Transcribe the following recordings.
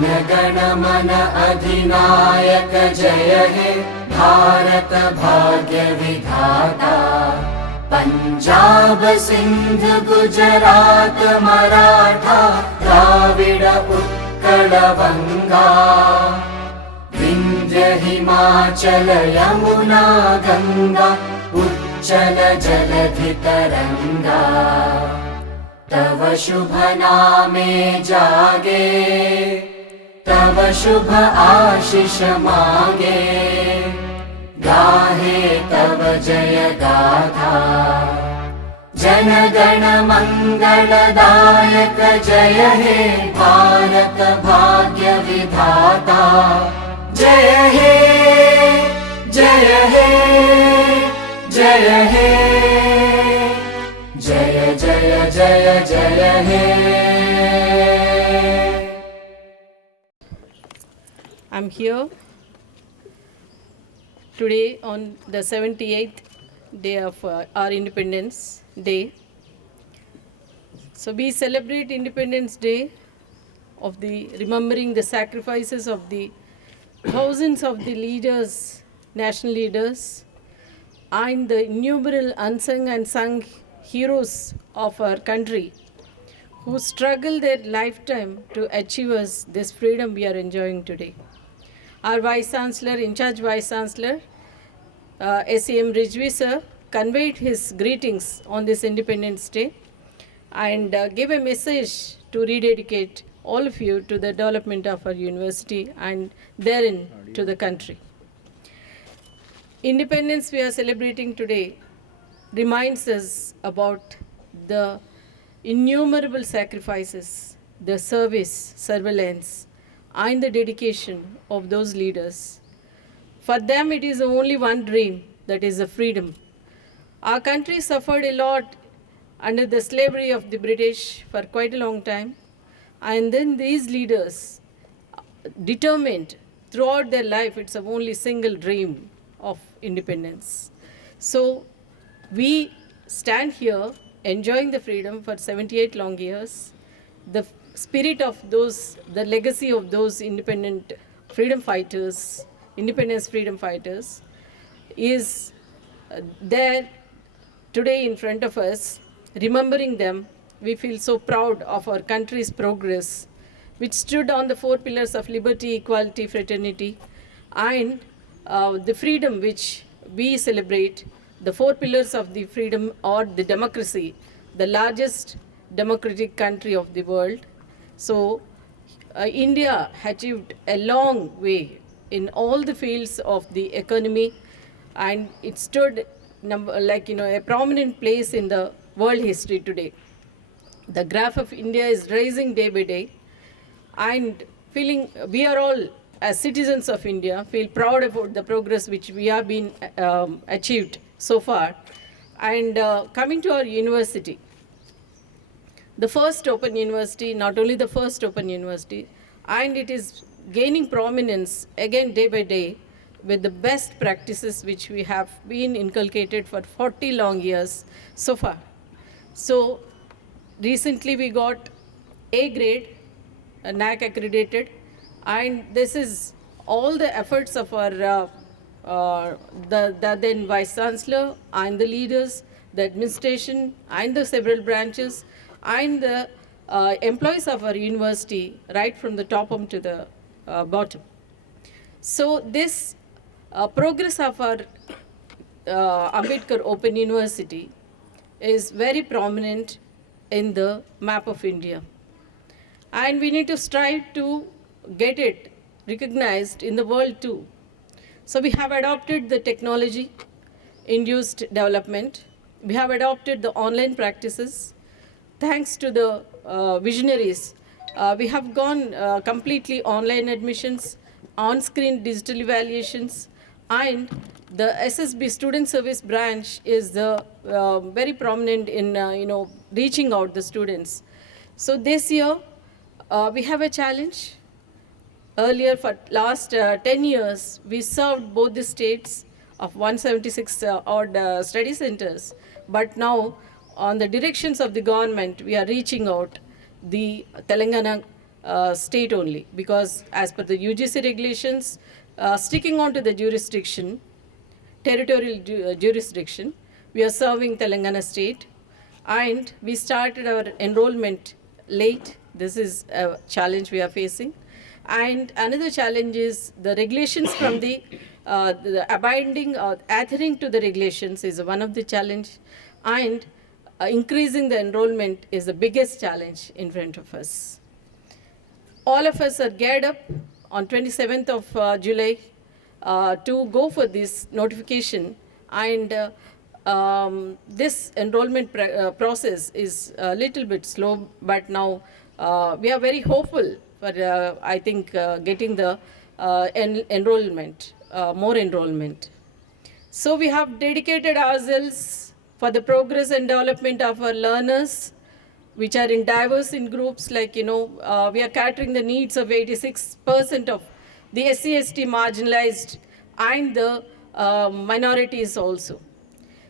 गण मन अधिनायक जय हे भारत भाग्य विधाता। पंजाब सिंध गुजरात मराठा द्राविड उत्कल बंगा विंध्य हिमाचल यमुना गंगा उच्चल जलधि तरंगा। तव शुभ नामे जागे तव शुभ आशीष मांगे गाहे तव जय गाथा। जन गण मंगलदायक जय हे भारत भाग्य विधाता। जय हे जय हे जय हे जय जय जय जय हे। I'm here today on the 78th day of our Independence Day. So we celebrate Independence Day of the remembering the sacrifices of the thousands of the leaders, national leaders, and the innumerable unsung and sung heroes of our country who struggled their lifetime to achieve us this freedom we are enjoying today. Our Vice Chancellor, in charge Vice Chancellor, SEM Rijvi sir, conveyed his greetings on this Independence Day and gave a message to rededicate all of you to the development of our university and therein to the country. Independence we are celebrating today reminds us about the innumerable sacrifices, the service, surveillance, and the dedication of those leaders. For them, it is only one dream, that is the freedom. Our country suffered a lot under the slavery of the British for quite a long time, and then these leaders determined throughout their life it's a only single dream of independence. So we stand here enjoying the freedom for 78 long years. The spirit of those, the legacy of those independent freedom fighters, independence freedom fighters is there today in front of us. Remembering them, we feel so proud of our country's progress, which stood on the four pillars of liberty, equality, fraternity, and the freedom which we celebrate, the four pillars of the freedom or the democracy, the largest democratic country of the world. So India achieved a long way in all the fields of the economy, and it stood a prominent place in the world history today. The graph of India is rising day by day, and feeling we are all as citizens of India feel proud about the progress which we have been achieved so far. And coming to our university, the first open university, not only the first open university, and it is gaining prominence again day by day with the best practices which we have been inculcated for 40 long years so far. So recently we got A grade, NAC accredited, and this is all the efforts of our the then Vice Chancellor and the leaders, the administration and the several branches and the employees of our university, right from the top to the bottom. So this progress of our Ambedkar Open University is very prominent in the map of India, and we need to strive to get it recognized in the world too. So we have adopted the technology induced development, we have adopted the online practices. Thanks to the visionaries, we have gone completely online admissions, on-screen digital evaluations, and the SSB Student Service branch is the very prominent in reaching out the students. So this year we have a challenge. Earlier, for last 10 years, we served both the states of 176 odd study centers, but now on the directions of the government, we are reaching out the Telangana state only, because as per the UGC regulations, sticking on to the jurisdiction, territorial jurisdiction, we are serving Telangana state, and we started our enrollment late. This is a challenge we are facing. And another challenge is the regulations from the abiding or adhering to the regulations is one of the challenge, and increasing the enrollment is the biggest challenge in front of us. All of us are geared up on 27th of July to go for this notification, and this enrollment process is a little bit slow, but now we are very hopeful for I think getting the enrollment, more enrollment. So we have dedicated ourselves for the progress and development of our learners, which are in diverse in groups, like, we are catering the needs of 86% of the SC/ST marginalized and the minorities also.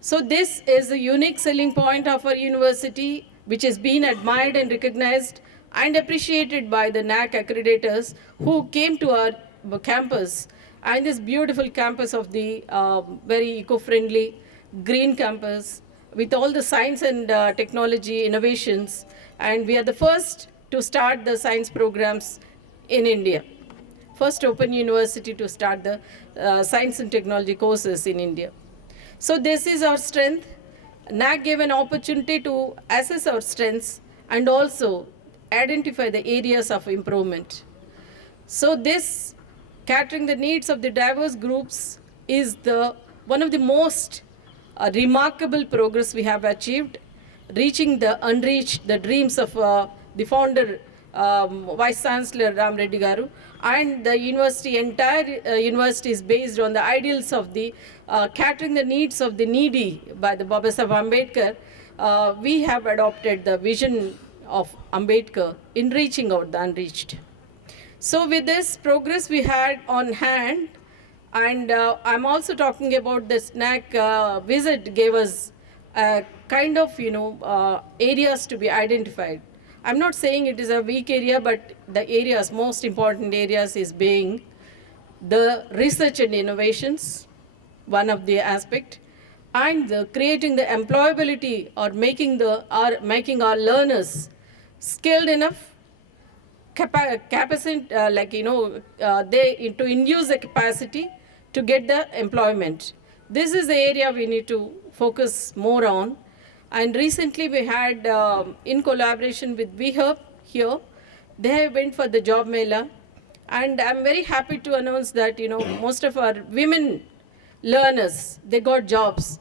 So this is a unique selling point of our university, which has been admired and recognized and appreciated by the NAC accreditators who came to our campus, and this beautiful campus of the very eco-friendly green campus with all the science and technology innovations. And we are the first to start the science programs in India. First open university to start the science and technology courses in India. So this is our strength. NAC gave an opportunity to assess our strengths and also identify the areas of improvement. So this catering the needs of the diverse groups is one of the most remarkable progress we have achieved, reaching the unreached, the dreams of the founder, Vice Chancellor Ram Reddy Garu, and the university, entire university is based on the ideals of the catering the needs of the needy by the Babasaheb Ambedkar. We have adopted the vision of Ambedkar in reaching out the unreached. So with this progress we had on hand, and I'm also talking about the NAC visit gave us kind of, areas to be identified. I'm not saying it is a weak area, but the areas, most important areas is being the research and innovations, one of the aspect, and creating the employability or making our learners skilled enough, capacity, to induce the capacity to get the employment. This is the area we need to focus more on. And recently we had, in collaboration with WeHub here, they went for the job mela, and I'm very happy to announce that, most of our women learners, they got jobs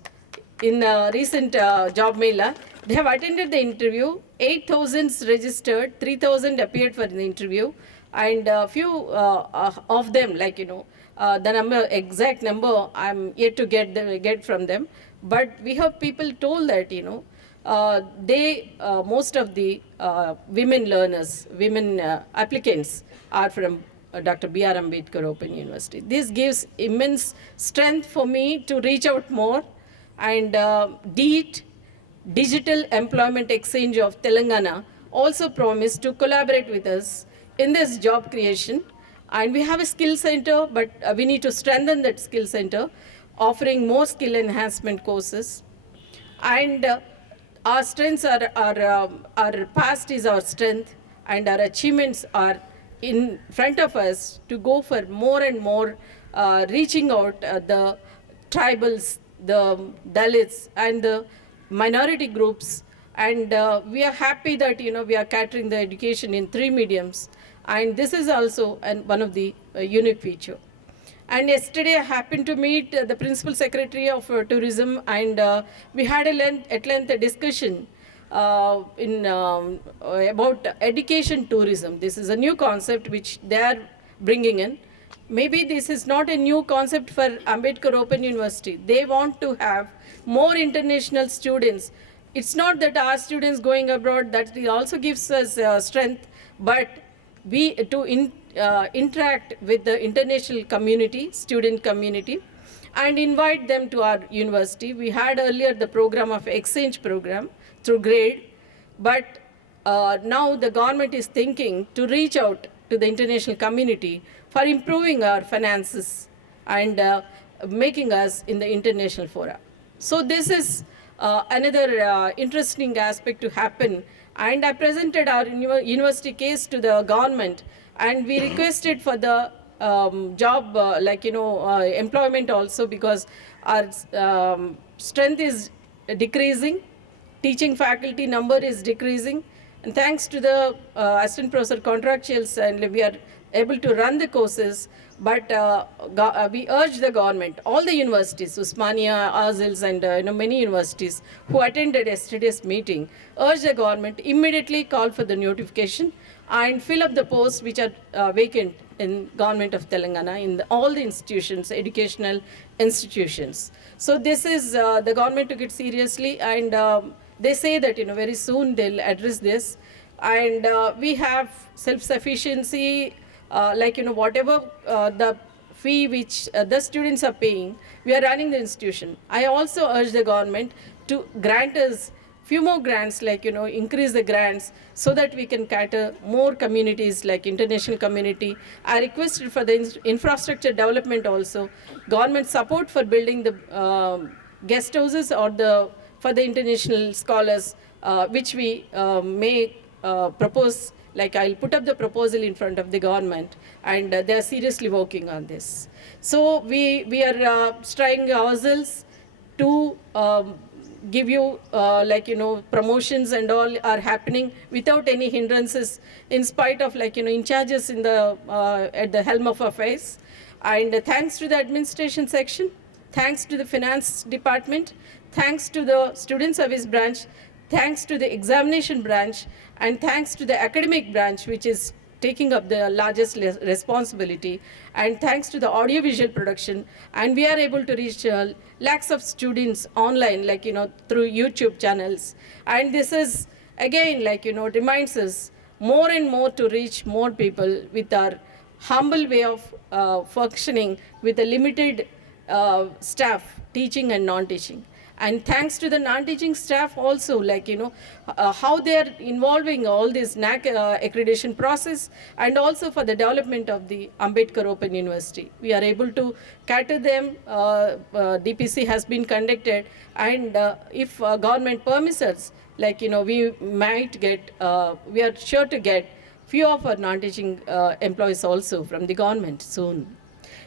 in recent job mela. They have attended the interview. 8,000 registered, 3,000 appeared for the interview, and a few of them, the exact number I'm yet to get from them. But we have people told that, most of the women learners, women applicants are from Dr. B.R. Ambedkar Open University. This gives immense strength for me to reach out more, and DEET, Digital Employment Exchange of Telangana, also promised to collaborate with us in this job creation. And we have a skill center, but we need to strengthen that skill center, offering more skill enhancement courses. And our strengths are our past is our strength, and our achievements are in front of us to go for more and more, reaching out the tribals, the Dalits, and the minority groups. And we are happy that, we are catering the education in 3 mediums. And this is also one of the unique feature. And yesterday I happened to meet the Principal Secretary of Tourism, and we had at length a discussion about education tourism. This is a new concept which they are bringing in. Maybe this is not a new concept for Ambedkar Open University. They want to have more international students. It's not that our students going abroad, that also gives us strength, but we interact with the international community, student community, and invite them to our university. We had earlier the program of exchange program through GRADE, but now the government is thinking to reach out to the international community for improving our finances and making us in the international fora. So this is another interesting aspect to happen. And I presented our university case to the government, and we requested for the job, employment also, because our strength is decreasing, teaching faculty number is decreasing, and thanks to the assistant professor contractuals, and we are able to run the courses. But we urge the government, all the universities, Usmania, Azils, and many universities who attended yesterday's meeting, urge the government immediately call for the notification and fill up the posts which are vacant in government of Telangana in all the institutions, educational institutions. So this is the government took it seriously, and they say that very soon they'll address this, and we have self-sufficiency. Whatever the fee which the students are paying, we are running the institution. I also urge the government to grant us few more grants, increase the grants so that we can cater more communities like international community. I requested for the infrastructure development also, government support for building the guest houses or for the international scholars, which we may propose. I'll put up the proposal in front of the government, and they are seriously working on this. So we are trying ourselves to give you promotions and all are happening without any hindrances, in spite of in charges in the at the helm of affairs. And thanks to the administration section, thanks to the finance department, thanks to the student service branch, thanks to the examination branch, and thanks to the academic branch, which is taking up the largest responsibility, and thanks to the audiovisual production, and we are able to reach lakhs of students online, through YouTube channels. And this is again, reminds us more and more to reach more people with our humble way of functioning with a limited staff, teaching and non-teaching. And thanks to the non-teaching staff also, how they are involving all this NAC accreditation process, and also for the development of the Ambedkar Open University. We are able to cater them. DPC has been conducted, and if government permits us, we might get, we are sure to get few of our non-teaching employees also from the government soon.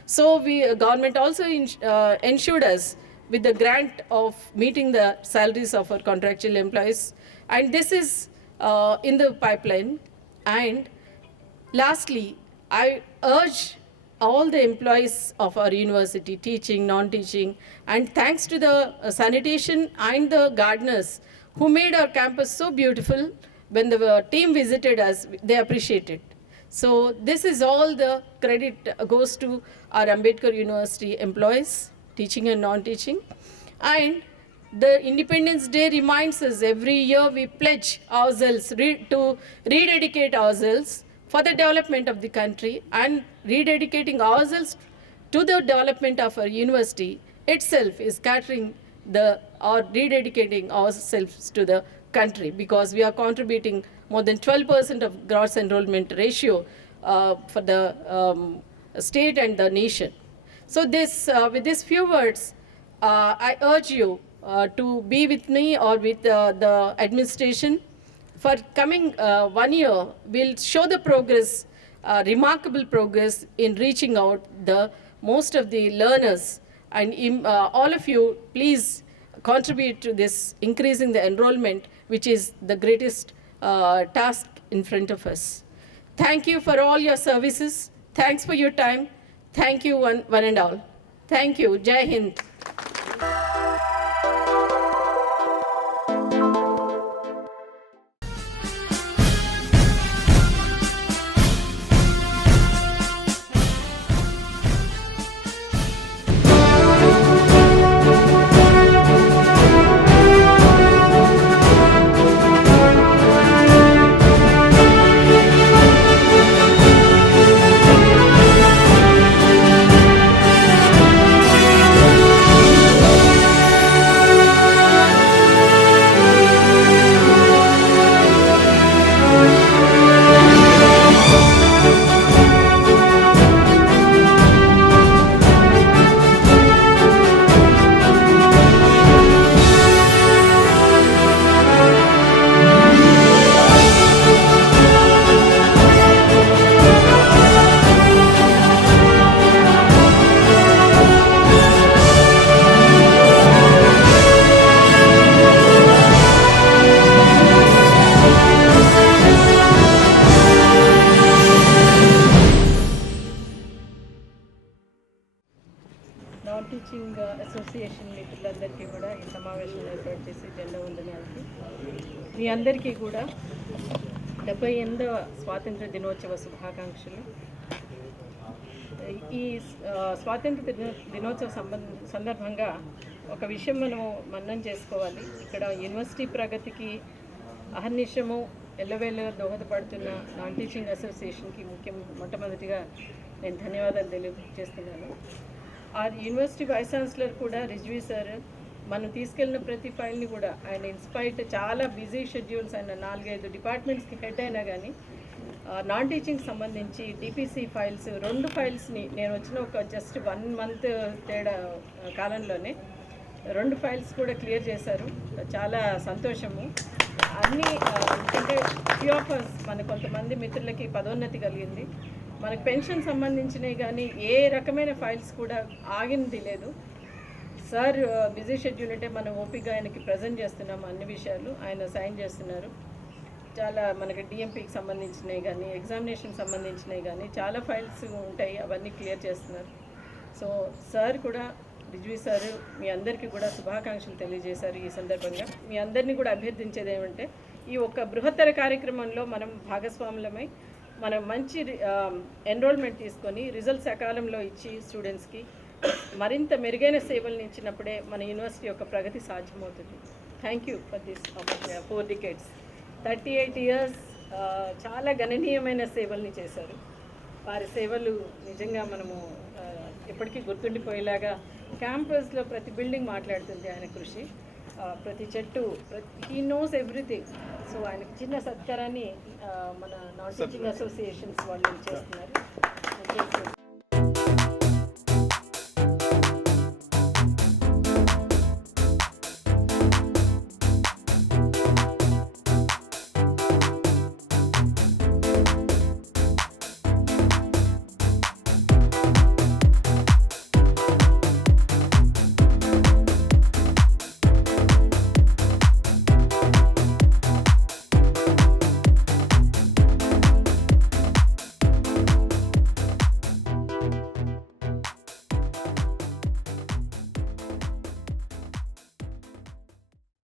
So government also ensured us with the grant of meeting the salaries of our contractual employees, and this is in the pipeline. And lastly, I urge all the employees of our university, teaching, non-teaching, and thanks to the sanitation and the gardeners who made our campus so beautiful. When the team visited us, they appreciated. So this is all the credit goes to our Ambedkar University employees, teaching and non-teaching. And the Independence Day reminds us every year we pledge ourselves to rededicate ourselves for the development of the country, and rededicating ourselves to the development of our university itself is catering or rededicating ourselves to the country, because we are contributing more than 12% of gross enrollment ratio for the state and the nation. So with these few words, I urge you to be with me or with the administration. For coming 1 year, we'll show the progress, remarkable progress in reaching out the most of the learners. And all of you, please contribute to this, increasing the enrollment, which is the greatest task in front of us. Thank you for all your services. Thanks for your time. Thank you one and all. Thank you. Jai Hind. సమావేశం ఏర్పాటు చేసి జెండా వందనాలకి మీ అందరికీ కూడా 78వ స్వాతంత్ర దినోత్సవ శుభాకాంక్షలు. ఈ స్వాతంత్ర దినోత్సవ సందర్భంగా ఒక విషయం మనం మన్నం చేసుకోవాలి. ఇక్కడ యూనివర్సిటీ ప్రగతికి అహర్నిశము ఎల్లవేళ దోహదపడుతున్న నాన్ టీచింగ్ అసోసియేషన్కి మొట్టమొదటిగా నేను ధన్యవాదాలు తెలియజేస్తున్నాను. ఆ యూనివర్సిటీ వైస్ ఛాన్సలర్ కూడా రిజ్వీ సార్ మనం తీసుకెళ్ళిన ప్రతి ఫైల్ని కూడా ఆయన ఇన్స్పైర్డ్ చాలా బిజీ షెడ్యూల్స్, ఆయన 4-5 డిపార్ట్మెంట్స్కి హెడ్ అయినా కానీ నాన్ టీచింగ్ సంబంధించి డిపిసి ఫైల్స్ 2 ఫైల్స్ని నేను వచ్చిన ఒక జస్ట్ 1 మంత్ తేడా కాలంలోనే 2 ఫైల్స్ కూడా క్లియర్ చేశారు. చాలా సంతోషము. అన్నీ ఎందుకంటే ఫ్యూ ఆఫ్ అస్ మన కొంతమంది మిత్రులకి పదోన్నతి కలిగింది. మనకు పెన్షన్ సంబంధించినవి కానీ ఏ రకమైన ఫైల్స్ కూడా ఆగింది లేదు. సార్ బిజీ షెడ్యూల్ అంటే మనం ఓపికగా ఆయనకి ప్రజెంట్ చేస్తున్నాము అన్ని విషయాలు, ఆయన సైన్ చేస్తున్నారు. చాలా మనకి డిఎంపీకి సంబంధించినవి కానీ ఎగ్జామినేషన్ సంబంధించినవి కానీ చాలా ఫైల్స్ ఉంటాయి, అవన్నీ క్లియర్ చేస్తున్నారు. సో సార్ కూడా రిజ్వీ సార్ మీ అందరికీ కూడా శుభాకాంక్షలు తెలియజేశారు. ఈ సందర్భంగా మీ అందరినీ కూడా అభ్యర్థించేది ఏమంటే ఈ ఒక బృహత్తర కార్యక్రమంలో మనం భాగస్వాములమై మనం మంచి ఎన్రోల్మెంట్ తీసుకొని రిజల్ట్స్ సకాలంలో ఇచ్చి స్టూడెంట్స్కి మరింత మెరుగైన సేవలను ఇచ్చినప్పుడే మన యూనివర్సిటీ యొక్క ప్రగతి సాధ్యమవుతుంది. Thank you for this 4 decades 38 years చాలా గణనీయమైన సేవల్ని చేశారు. వారి సేవలు నిజంగా మనము ఎప్పటికీ గుర్తుండిపోయేలాగా క్యాంపస్లో ప్రతి బిల్డింగ్ మాట్లాడుతుంది ఆయన కృషి, ప్రతి చెట్టు, హీ నోస్ ఎవ్రీథింగ్. సో ఆయనకు చిన్న సత్కారాన్ని మన నాన్ టీచింగ్ అసోసియేషన్స్ వాళ్ళు చేస్తున్నారు.